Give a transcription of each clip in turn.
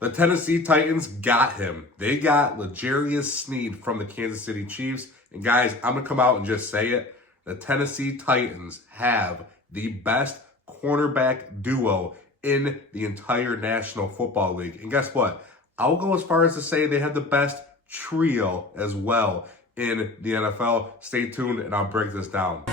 The Tennessee Titans got him. They got L'Jarius Sneed from the Kansas City Chiefs. And guys, I'm going to come out and just say it. The Tennessee Titans have the best cornerback duo in the entire National Football League. And guess what? I'll go as far as to say they have the best trio as well in the NFL. Stay tuned and I'll break this down.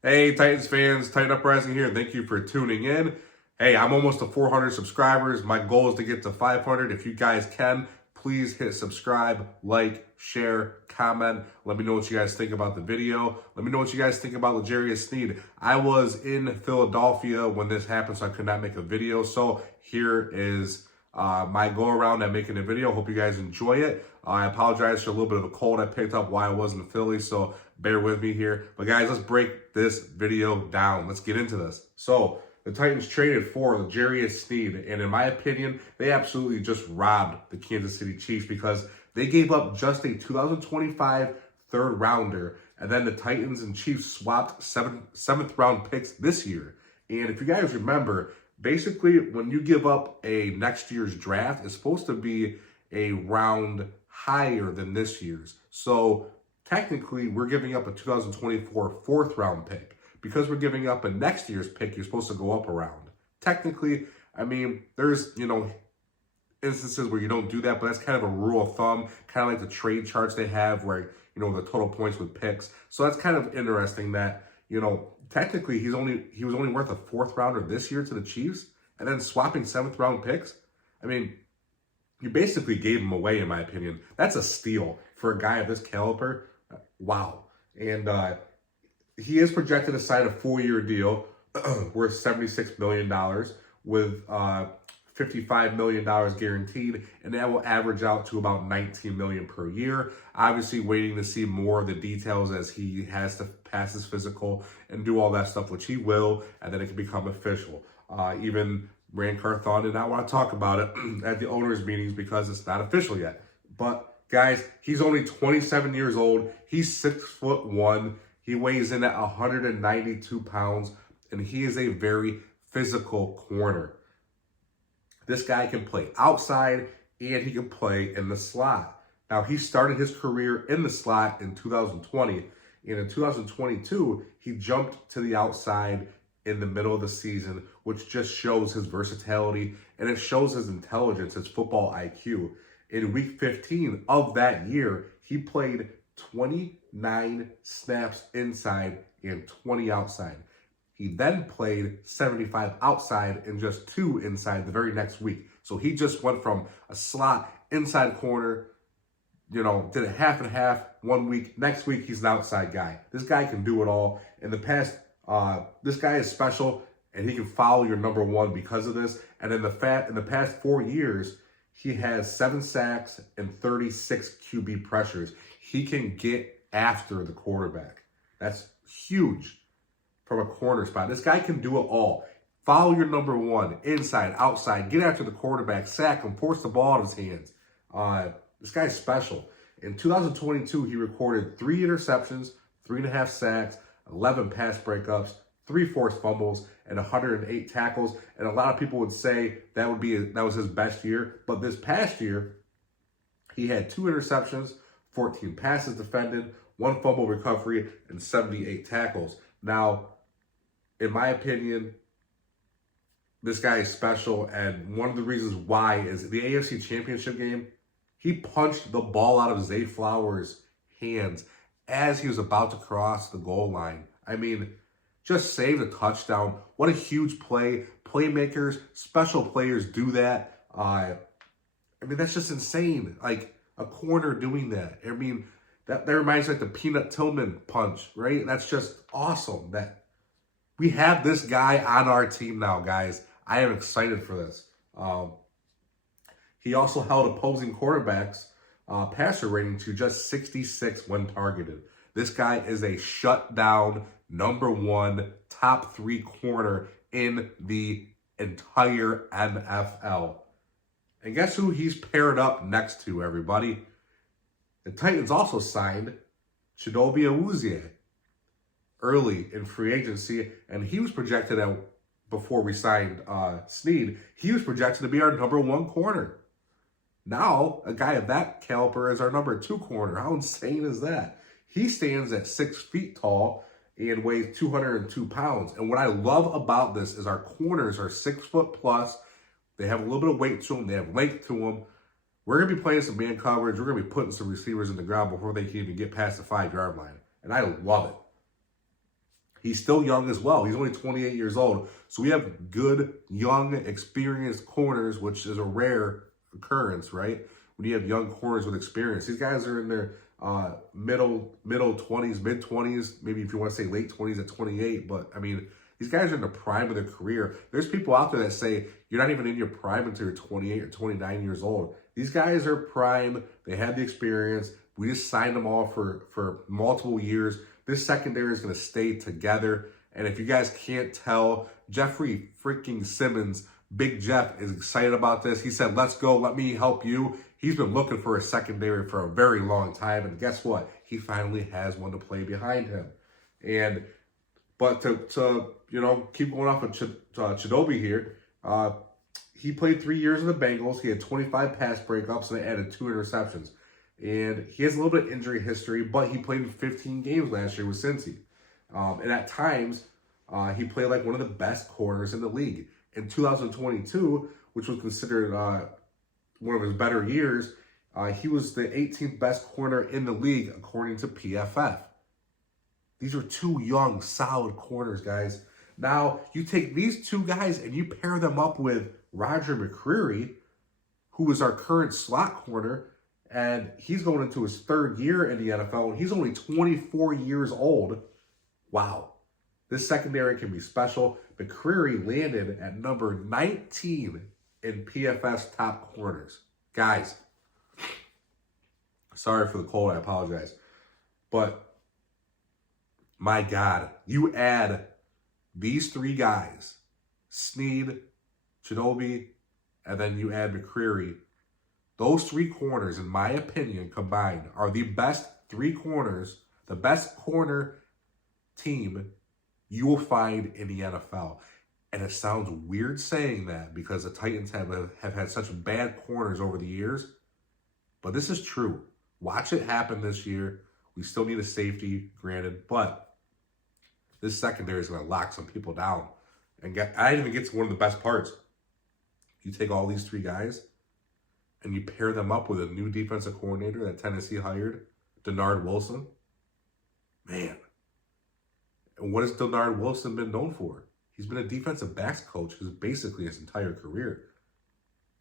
Hey, Titans fans, Titan Uprising here. Thank you for tuning in. Hey, I'm almost to 400 subscribers. My goal is to get to 500. If you guys can, please hit subscribe, like, share, comment. Let me know what you guys think about the video. Let me know what you guys think about L'Jarius Sneed. I was in Philadelphia when this happened, so I could not make a video. So here is my go around at making a video. Hope you guys enjoy it. I apologize for a little bit of a cold I picked up while I was in Philly, so bear with me here. But guys, let's break this video down. Let's get into this. So the Titans traded for L'Jarius Sneed, and in my opinion, they absolutely just robbed the Kansas City Chiefs because they gave up just a 2025 third rounder, and then the Titans and Chiefs swapped seventh round picks this year. And if you guys remember, basically when you give up a next year's draft, it's supposed to be a round higher than this year's. So technically, we're giving up a 2024 fourth round pick. Because we're giving up a next year's pick, you're supposed to go up a round. Technically, I mean, there's, instances where you don't do that, but that's kind of a rule of thumb, kind of like the trade charts they have where, the total points with picks. So that's kind of interesting that, technically he was only worth a fourth rounder this year to the Chiefs, and then swapping seventh round picks. I mean, you basically gave him away, in my opinion. That's a steal for a guy of this caliber. Wow. And he is projected to sign a 4-year deal worth $76 million with $55 million guaranteed, and that will average out to about $19 million per year. Obviously, waiting to see more of the details as he has to pass his physical and do all that stuff, which he will, and then it can become official. Even Rand Carthon did not want to talk about it at the owners' meetings because it's not official yet. But guys, he's only 27 years old. He's 6'1". He weighs in at 192 pounds, and he is a very physical corner. This guy can play outside, and he can play in the slot. Now, he started his career in the slot in 2020, and in 2022, he jumped to the outside in the middle of the season, which just shows his versatility, and it shows his intelligence, his football IQ. In week 15 of that year, he played 29 snaps inside and 20 outside. He then played 75 outside and just 2 inside the very next week. So he just went from a slot inside corner, did a half and half 1 week. Next week, he's an outside guy. This guy can do it all. In the past, this guy is special, and he can follow your number one because of this. And in the past 4 years, he has 7 sacks and 36 QB pressures. He can get after the quarterback. That's huge from a corner spot. This guy can do it all. Follow your number one, inside, outside, get after the quarterback, sack him, force the ball out of his hands. This guy's special. In 2022, he recorded 3 interceptions, 3.5 sacks, 11 pass breakups, 3 forced fumbles, and 108 tackles. And a lot of people would say that was his best year. But this past year, he had 2 interceptions, 14 passes defended, 1 fumble recovery, and 78 tackles. Now, in my opinion, this guy is special, and one of the reasons why is the AFC Championship game, he punched the ball out of Zay Flowers' hands as he was about to cross the goal line. I mean, just saved a touchdown. What a huge play. Playmakers, special players do that. That's just insane. Like, a corner doing that. I mean, that reminds me of the Peanut Tillman punch, right? That's just awesome that we have this guy on our team now, guys. I am excited for this. He also held opposing quarterbacks passer rating to just 66 when targeted. This guy is a shutdown number 1, top 3 corner in the entire NFL. And guess who he's paired up next to, everybody? The Titans also signed Chidobe Awuzie early in free agency, and he was projected out before we signed Sneed. He was projected to be our #1 corner. Now, a guy of that caliber is our #2 corner. How insane is that? He stands at 6 feet tall and weighs 202 pounds. And what I love about this is our corners are 6 foot plus. They have a little bit of weight to them. They have length to them. We're going to be playing some man coverage. We're going to be putting some receivers in the ground before they can even get past the 5-yard line. And I love it. He's still young as well. He's only 28 years old. So we have good, young, experienced corners, which is a rare occurrence, right? When you have young corners with experience. These guys are in their middle 20s, mid 20s, maybe if you want to say late 20s at 28. But I mean, these guys are in the prime of their career. There's people out there that say you're not even in your prime until you're 28 or 29 years old. These guys are prime. They have the experience. We just signed them all for multiple years. This secondary is going to stay together. And if you guys can't tell, Jeffrey freaking Simmons, Big Jeff, is excited about this. He said, let's go. Let me help you. He's been looking for a secondary for a very long time. And guess what? He finally has one to play behind him. But to keep going off of Chidobe here, he played 3 years in the Bengals. He had 25 pass breakups and added 2 interceptions. And he has a little bit of injury history, but he played in 15 games last year with Cincy. And at times, he played like one of the best corners in the league. In 2022, which was considered one of his better years, he was the 18th best corner in the league, according to PFF. These are 2 young, solid corners, guys. Now, you take these 2 guys and you pair them up with Roger McCreary, who is our current slot corner, and he's going into his 3rd year in the NFL, and he's only 24 years old. Wow. This secondary can be special. McCreary landed at number 19 in PFF's top corners. Guys, sorry for the cold. I apologize. But, my God, you add these 3 guys, Sneed, Chidobe, and then you add McCreary. Those 3 corners, in my opinion, combined, are the best 3 corners, the best corner team you will find in the NFL. And it sounds weird saying that because the Titans have had such bad corners over the years. But this is true. Watch it happen this year. We still need a safety, granted. But this secondary is going to lock some people down. And I didn't even get to one of the best parts. You take all these 3 guys and you pair them up with a new defensive coordinator that Tennessee hired, Denard Wilson. Man. And what has Denard Wilson been known for? He's been a defensive backs coach basically his entire career.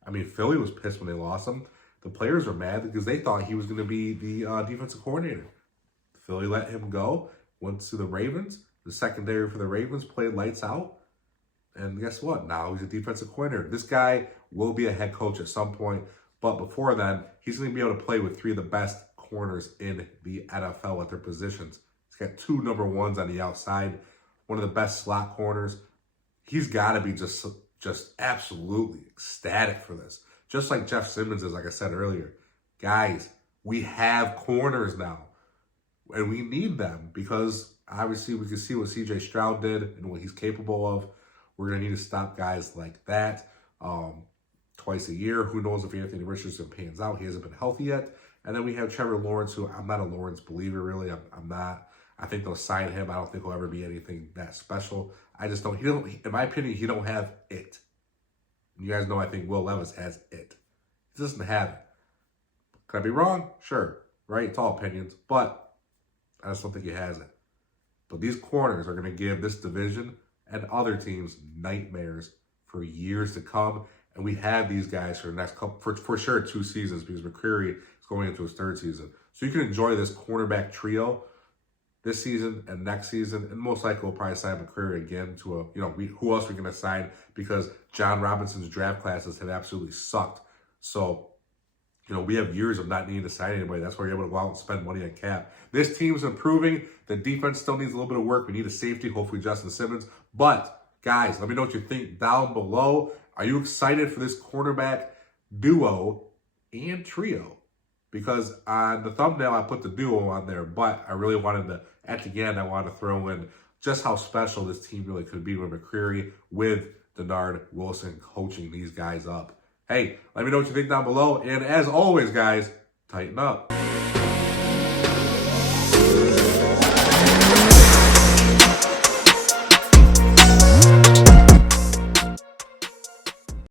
I mean, Philly was pissed when they lost him. The players were mad because they thought he was going to be the defensive coordinator. Philly let him go, went to the Ravens. The secondary for the Ravens played lights out. And guess what? Now he's a defensive coordinator. This guy will be a head coach at some point. But before then, he's going to be able to play with 3 of the best corners in the NFL at their positions. He's got 2 number 1s on the outside, one of the best slot corners. He's got to be just absolutely ecstatic for this. Just like Jeff Simmons is, like I said earlier. Guys, we have corners now. And we need them because obviously we can see what C.J. Stroud did and what he's capable of. We're going to need to stop guys like that twice a year. Who knows if Anthony Richardson pans out. He hasn't been healthy yet. And then we have Trevor Lawrence, who I'm not a Lawrence believer, really. I'm not. I think they'll sign him. I don't think he'll ever be anything that special. I just don't. In my opinion, he don't have it. You guys know I think Will Levis has it. He doesn't have it. Could I be wrong? Sure. Right? It's all opinions. But I just don't think he has it. But these corners are going to give this division and other teams nightmares for years to come. And we have these guys for the next couple, for sure 2 seasons, because McCreary is going into his 3rd season. So you can enjoy this cornerback trio this season and next season, and most likely we'll probably sign McCreary again to who else are we going to sign, because John Robinson's draft classes have absolutely sucked. So, we have years of not needing to sign anybody. That's why you're able to go out and spend money on cap. This team's improving. The defense still needs a little bit of work. We need a safety, hopefully Justin Simmons. But, guys, let me know what you think down below. Are you excited for this cornerback duo and trio? because on the thumbnail I put the duo on there, but I really wanted to, at the end, I wanted to throw in just how special this team really could be with McCreary, with Denard Wilson coaching these guys up. Hey, let me know what you think down below, and as always, guys, tighten up.